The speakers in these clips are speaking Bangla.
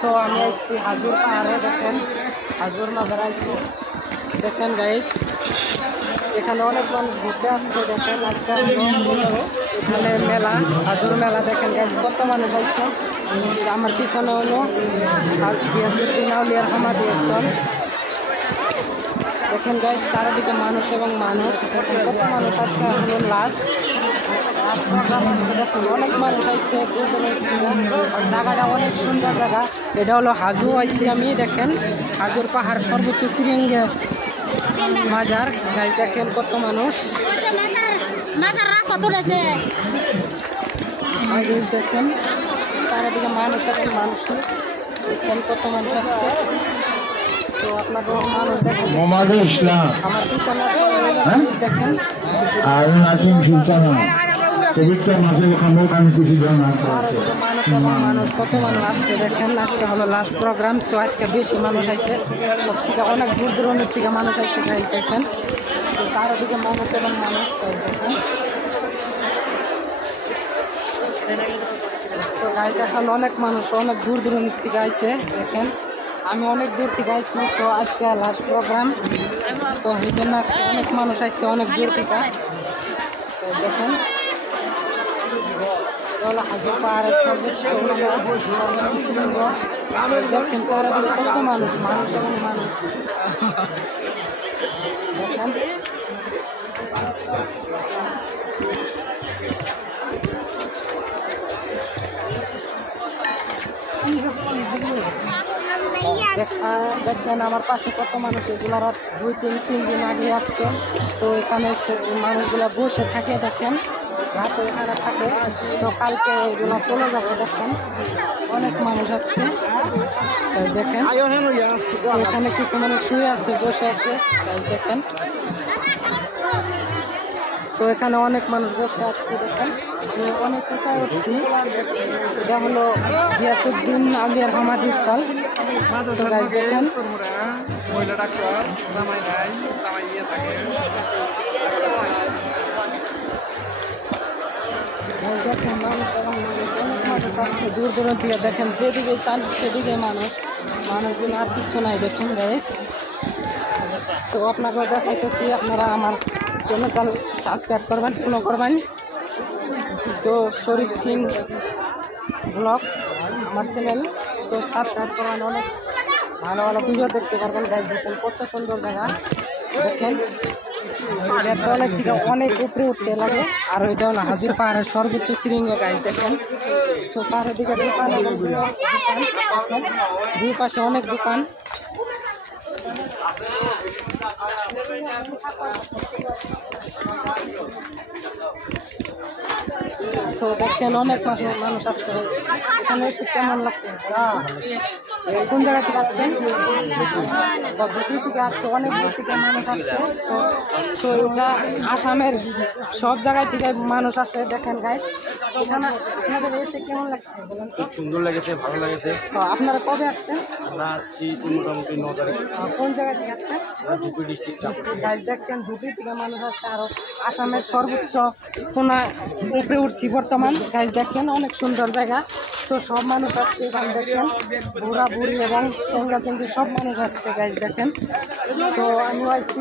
সো আমি আসছি হাজুর পাহাড়ে। দেখেন হাজুর মাজার আসছি। দেখেন গাইস এখানে অনেক মানুষ ঘুরতে আসছে। দেখেন আজকে এখানে মেলা, হাজুর মেলা। দেখেন গাইস কত মানুষ আসছে। আমার পিছনে হলো আউলিয়ার সমাধি স্থল। দেখেন গাইস চারিদিকে মানুষ এবং মানুষ। দেখেন কত মানুষ আজকে হলো লাস্ট প্রোগ্রাম আসছে। দেখুন অনেক মানুষ আসছে। জায়গাটা অনেক সুন্দর জায়গা। এটা হলো হাজু আইসি আমি। দেখেন হাজুর পাহাড় সর্বোচ্চ শৃঙ্গের মাজার। গাইস দেখেন কত মানুষ। দেখেন চারিদিকে মানুষ এবং মানুষ। দেখেন কত মানুষ আসছে। তো আপনাদের মানুষ দেখেন আমার পিছনে দেখেন মানুষ কত মানুষ আসছে। দেখেন আজকে হলো লাস্ট প্রোগ্রাম। সো আজকে বেশি মানুষ আসছে। সবথেকে অনেক দূর দূরান্তের থেকে মানুষ আসছে। গাইস দেখেন তো চারিদিকে মানুষ এবং মানুষ। দেখেন তো গাইস এখন অনেক মানুষ অনেক দূর দূরান্ত থেকে আসছে। দেখেন আমি অনেক দূর থেকে আসছি। তো আজকে লাস্ট প্রোগ্রাম, তো এই জন্য আজকে অনেক মানুষ আসছে অনেক দূর থেকে। দেখেন হাজুর পাহাড়ের সর্বোচ্চ দেখেন চারিদিকে কত মানুষ মানুষ এবং মানুষ। দেখেন দেখেন আমার পাশে কত মানুষ। এগুলো রাত 2-3 দিন আগে আসছে। তো এখানে মানুষগুলো বসে থাকে। দেখেন রাতে এখানে থাকে। তো কালকে এগুলো চলে যাবে। দেখেন অনেক মানুষ আসছে। দেখেন এখানে কিছু মানুষ শুয়ে আছে, বসে আছে। দেখেন তো এখানে অনেক মানুষ বসে আসছে। দেখেন আমি অনেক কোথায় উঠছি। এটা হলো গিয়াসউদ্দিন আউলিয়ার সমাধি স্থল। দেখেন দেখেন মানুষ এবং অনেক মানুষ আসছে দূর দূরান্ত থেকে। দেখেন যেদিকে চান সেদিকে মানুষগুলো আর কিছু নাই। দেখেন গাইস সো আপনাকে দেখাইতেছি। আপনারা আমার চ্যানেল সাবস্ক্রাইব করবেন, ফলো করবেন। সো শরীফ সিং ব্লগ আমার চ্যানেল, তো সাবস্ক্রাইব করবেন। অনেক ভালো ভালো ভিডিও দেখতে পারবেন। গাইস দেখেন কত সুন্দর জায়গা। দেখেন এটা অনেক থেকে অনেক উপরে উঠতে লাগে। আর এটা হলো হাজুর পাহাড়ের সর্বোচ্চ শৃঙ্গ। গাইস দেখেন সো চারিদিকে দোকান, দুই পাশে অনেক দোকান। সো দেখেন অনেক মানুষ আসছে। এখানে এসে কেমন লাগছে? কোন জায়গা থেকে আসছেন? ধুবড়ি থেকে আসছে। অনেক দূর থেকে মানুষ আসছে। সো এটা আসামের সব জায়গায় থেকে মানুষ আসে। দেখেন গাইস এখানে আপনাদের এসে কেমন লাগছে বলেন? খুব সুন্দর লেগেছে, ভালো লেগেছে। তো আপনারা কবে আসছেন? আমরা আসছি মোটামুটি 9 তারিখ। কোন জায়গা থেকে আসছেন? ধুবড়ি ডিস্ট্রিক্ট চাকুরি। গাইস দেখেন ধুবড়ি থেকে মানুষ আসছে। আরো আসামের সর্বোচ্চ কোনা উপরে উঠছি বর্তমান। গাইস দেখেন অনেক সুন্দর জায়গা। তো সব মানুষ আসছে এখানে। দেখেন বুড়া বুড়ি এবং চেঙ্গা চেঙ্গি সব মানুষ আসছে। গাইস দেখেন সো আমিও আসছি।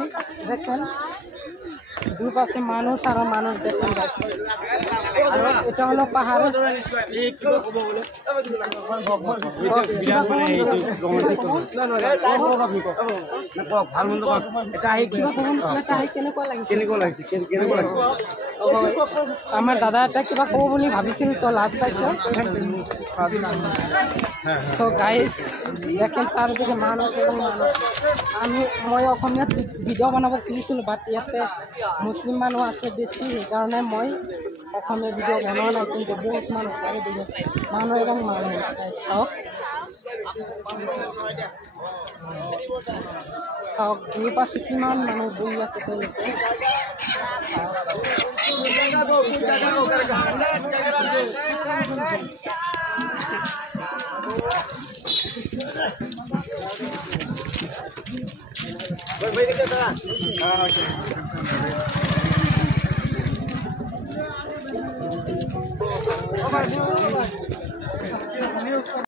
দেখেন দুই পাশে মানুষ আর মানুষ। দেখেন গাইস এটা হলো পাহাড়। আমার দাদা এটা কিবা কব বুলি ভাবিছিল, তো লাজ পাইছে। সো গাইস দেখেন চারিদিকে মানুষ এবং মানুষ। মই অসমীয়াত ভিডিঅ' বনাব খুজিছিলোঁ, বাট ইয়াতে মুছলিম মানুহ আছে বেছি, সেইকাৰণে মই অসমীয়া ভিডিঅ' বনোৱা নাই। কিন্তু বহুত মানুহ চাৰিদিকে মানুহ এবং মানুহ। চাওক চাওক দুই পাশে কিমান মানুহ বহি আছে তেওঁলোকে।